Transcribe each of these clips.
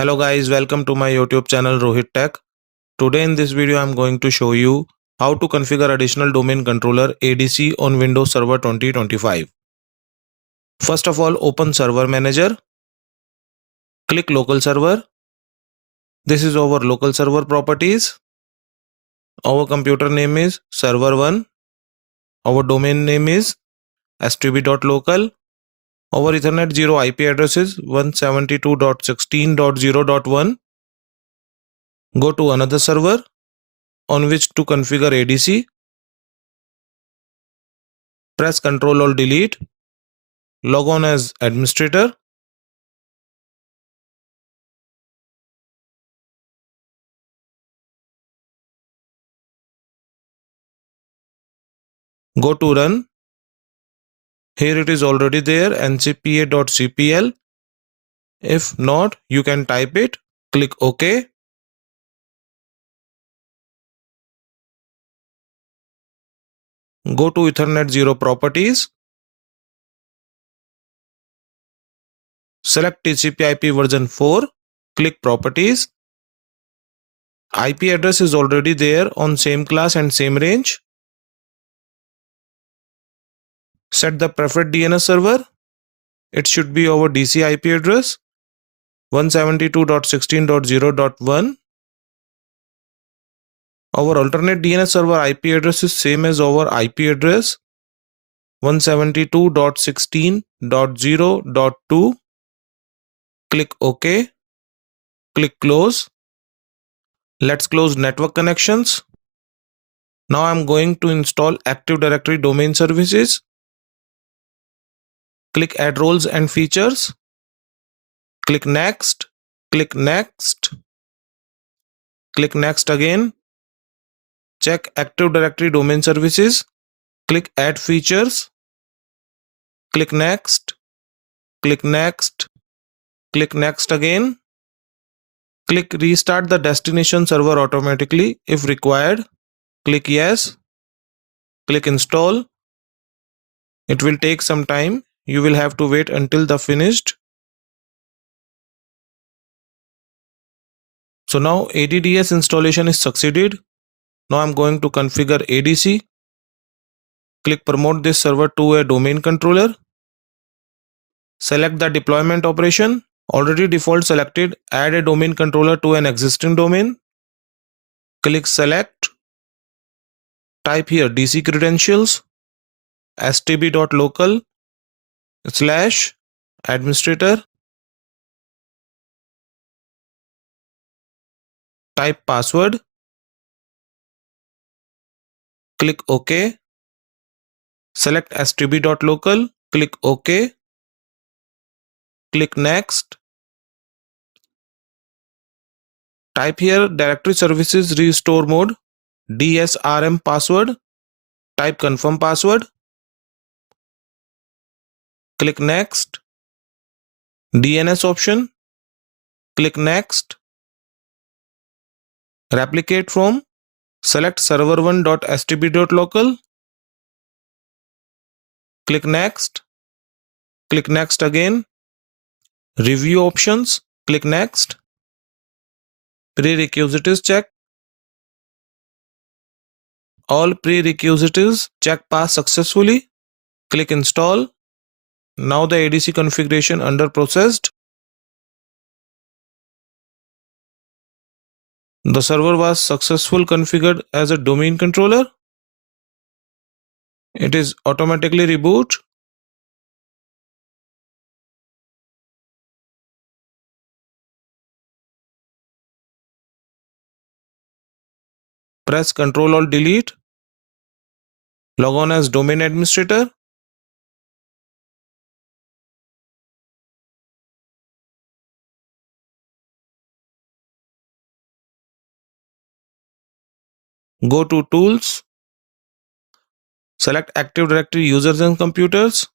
Hello guys, welcome to my YouTube channel ROHIT Tech. Today in this video I am going to show you how to configure additional domain controller ADC on Windows Server 2025. First of all, open Server Manager, click Local Server. This is our local server properties. Our computer name is server1. Our domain name is stb.local. Our Ethernet 0 IP address is 172.16.0.1. Go to another server on which to configure ADC. Press Ctrl or Delete. Log on as administrator. Go to Run. Here it is already there, ncpa.cpl. If not, you can type it. Click OK. Go to Ethernet 0 properties. Select TCP IP version 4. Click Properties. IP address is already there on same class and same range. Set the preferred DNS server. It should be our DC IP address 172.16.0.1. Our alternate DNS server IP address is same as our IP address 172.16.0.2. Click OK. Click Close. Let's close network connections. Now I'm going to install Active Directory domain services. Click Add Roles and Features. Click Next. Click Next. Click Next again. Check Active Directory domain services. Click Add Features. Click Next. Click Next. Click Next again. Click Restart the destination server automatically if required. Click Yes. Click Install. It will take some time. You will have to wait until the finished. So now ADDS installation is succeeded. Now I'm going to configure ADC. Click Promote this server to a domain controller. Select the deployment operation. Already default selected. Add a domain controller to an existing domain. Click Select. Type here DC credentials stb.local/administrator. Type password. Click OK. Select stb.local. Click OK. Click Next. Type here Directory Services Restore Mode DSRM password. Type Confirm password. Click Next. DNS option. Click Next. Replicate from. Select server1.stb.local. Click Next. Click Next again. Review options. Click Next. Prerequisites check. All prerequisites check pass successfully. Click Install. Now the ADC configuration under processed. The server was successfully configured as a domain controller. It is automatically reboot. Press Ctrl or Delete. Log on as domain administrator. Go to Tools. Select Active Directory users and computers.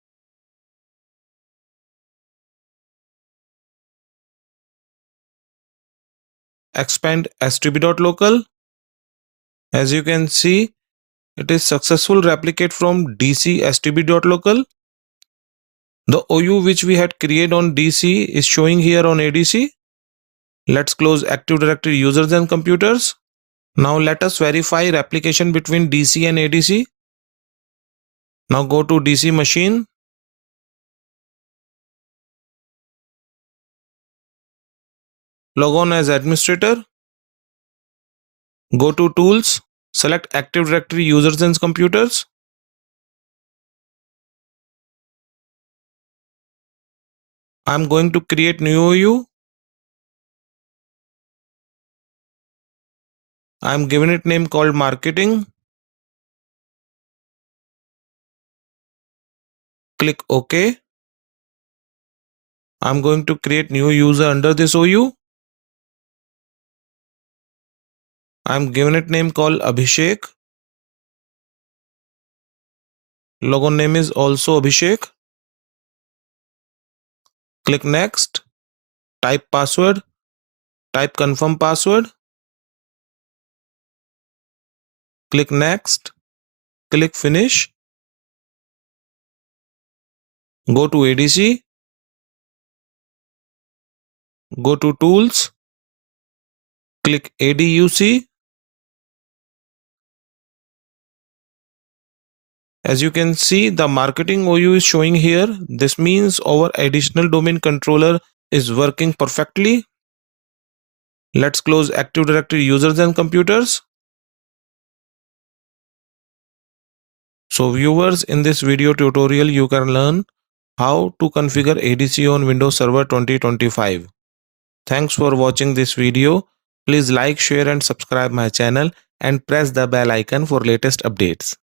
Expand stb.local. As you can see, it is successful replicate from DC stb.local. The OU which we had created on DC is showing here on ADC. Let's close Active Directory users and computers. Now let us verify replication between DC and ADC. Now go to DC machine. Log on as administrator. Go to tools. Select Active Directory users and computers. I'm going to create new OU. I'm giving it name called marketing. Click OK. I'm going to create new user under this OU. I'm giving it name called Abhishek. Logon name is also Abhishek. Click next. Type password. Type confirm password. Click next. Click finish. Go to ADC. Go to tools. Click ADUC. As you can see, the marketing OU is showing here. This means our additional domain controller is working perfectly. Let's close Active Directory users and computers. So viewers, in this video tutorial, you can learn how to configure ADC on Windows Server 2025. Thanks for watching this video. Please like, share and subscribe my channel and press the bell icon for latest updates.